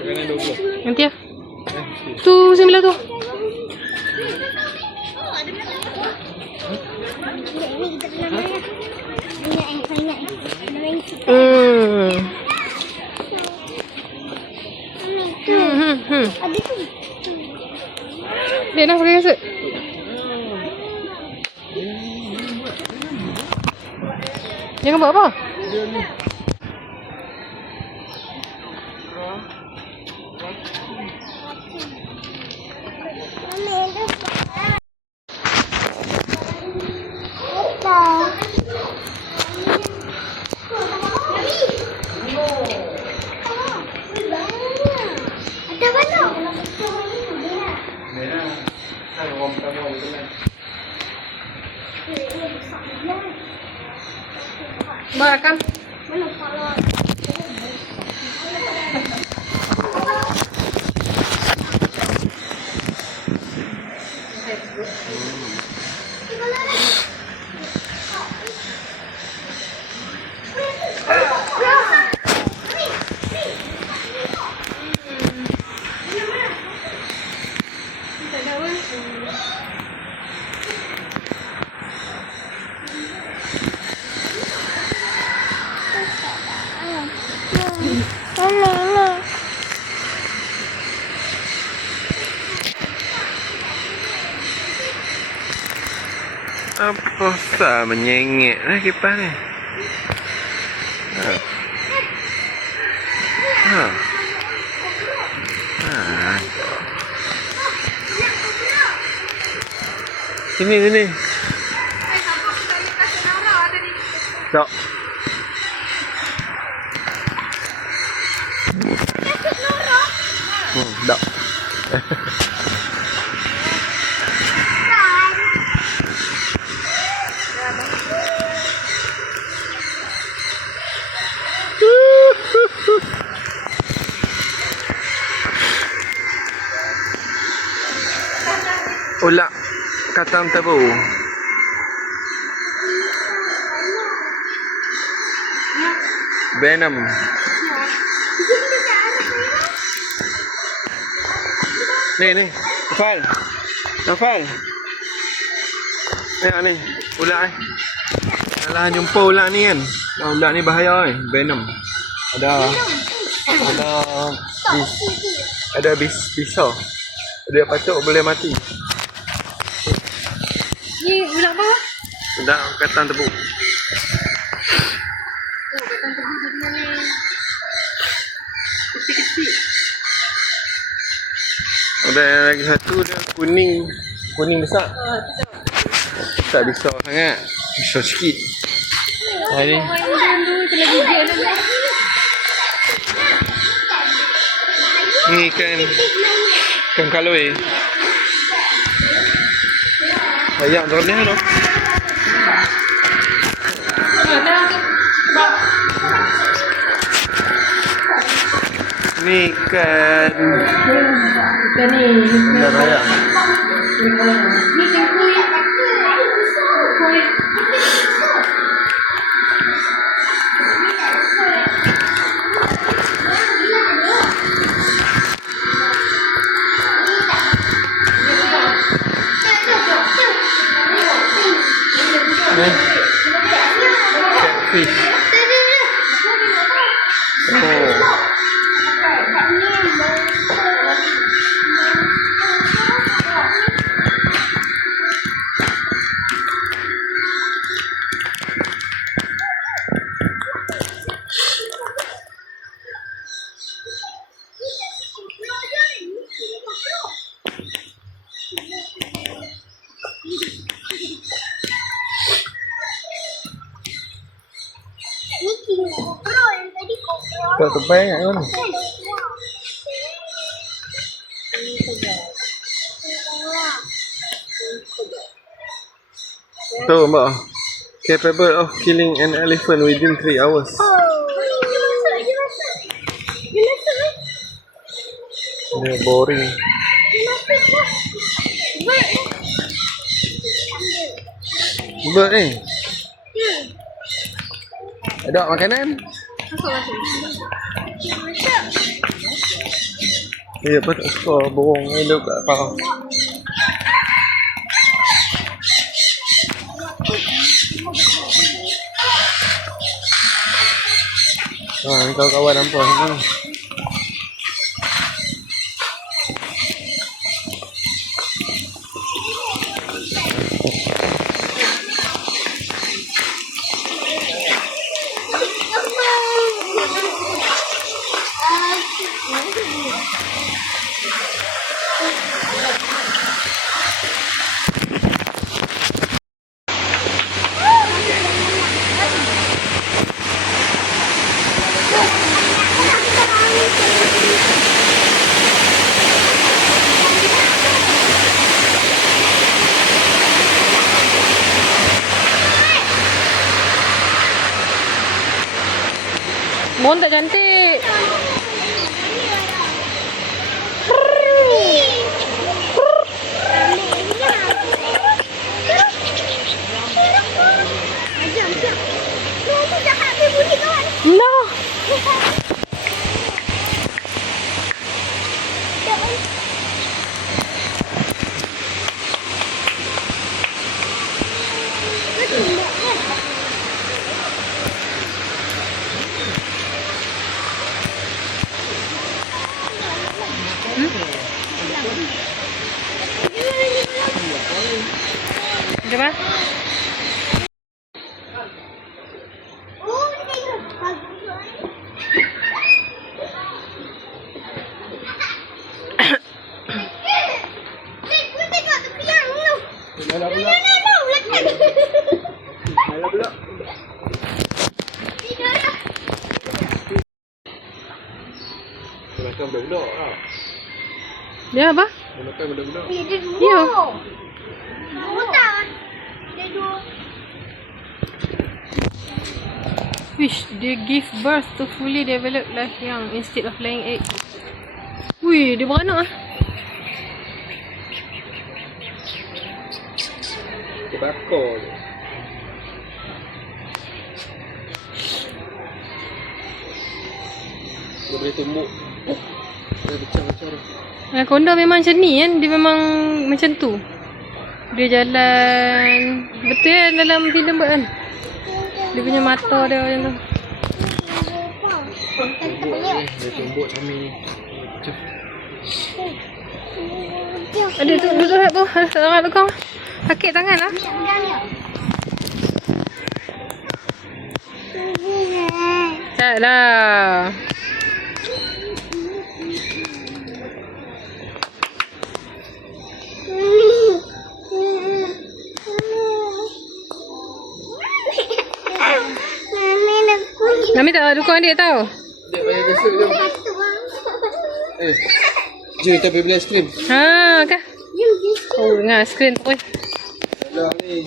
Makanan 20. Nanti ya. Tu sini lah tu. Dia nak pakai kasut. Jangan buat apa? Makan. Apa sah menyengek lah kipas ni. Sini. Tak. Tak. Ulak katam tabu. Venom. Ni. Nafal. Ni. Ulak ni. Alah jumpa ulak ni kan. Ulak ni bahaya Venom. Ada pisau. Dia patut boleh mati. Ni ulak apa? Ulak katan tebu. Oh, katan tebu dia punya ni. Kecil-kecil. Ada lagi satu dia kuning besar. Tak besar sangat. Besar sikit. Ni. Ni ikan kaloi. Banyak drone ni tu. Ni ikan ni. Dah banyak. Ni ikan koi. Catfish. Tak terbaik kan? Tu mbak, capable of killing an elephant within 3 hours. Dia boring. Bird ni. Ada makanan? Masuk. Iya betul, bohong itu kat apa? Kau kawan nampak ni. Mon tak cantik. No. Coba. Mana pula? Mana pula? Makan budak-budak lah. Dia apa? Makan budak-budak. Ya. Fish, they give birth to fully developed live young instead of laying egg. Wih, dia beranak ah. Dia bakar je. Dia boleh tumbuk. Dia becah-becah. Konda memang macam ni kan. Dia memang macam tu. Dia jalan. Betul kan dalam filem kan? Dia punya mata dia macam tu. Dia tumbuk kami ni. Macam. Ada tu duduk kat tu. Tangan tu kau. Sakit tangan lah. Tak lah. Mami tak dukung adik tau. Dia banyak besar je. Jom kita pergi beli aiskrim. Ha, kan? Oh, dengar skrin tu. Dah ni.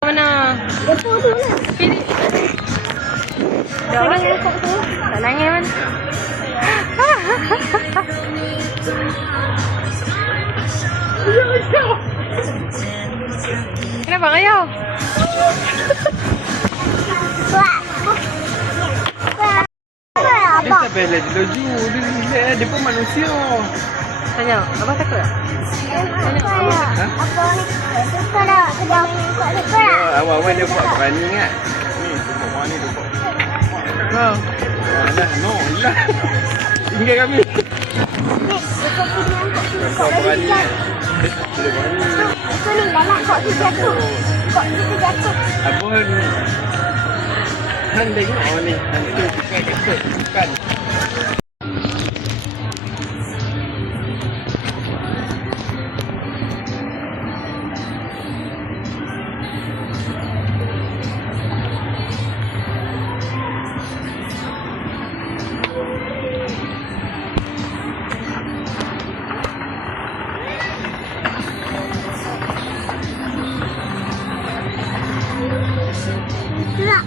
Mana? Pilih. Dah orang tak nangis kan? Kenapa kaya? Dia tak bela je laju. Dia pun manusia. Tanya, abang takut tak? Tanya, abang Awal-awal dia buat berani kan. Ni, tumpuk orang ni tumpuk. Dah, no, lah. Tinggal kami. Kau berani kan? Boleh berani. Abang Han tengok ni. Han tu bukan. Gerak.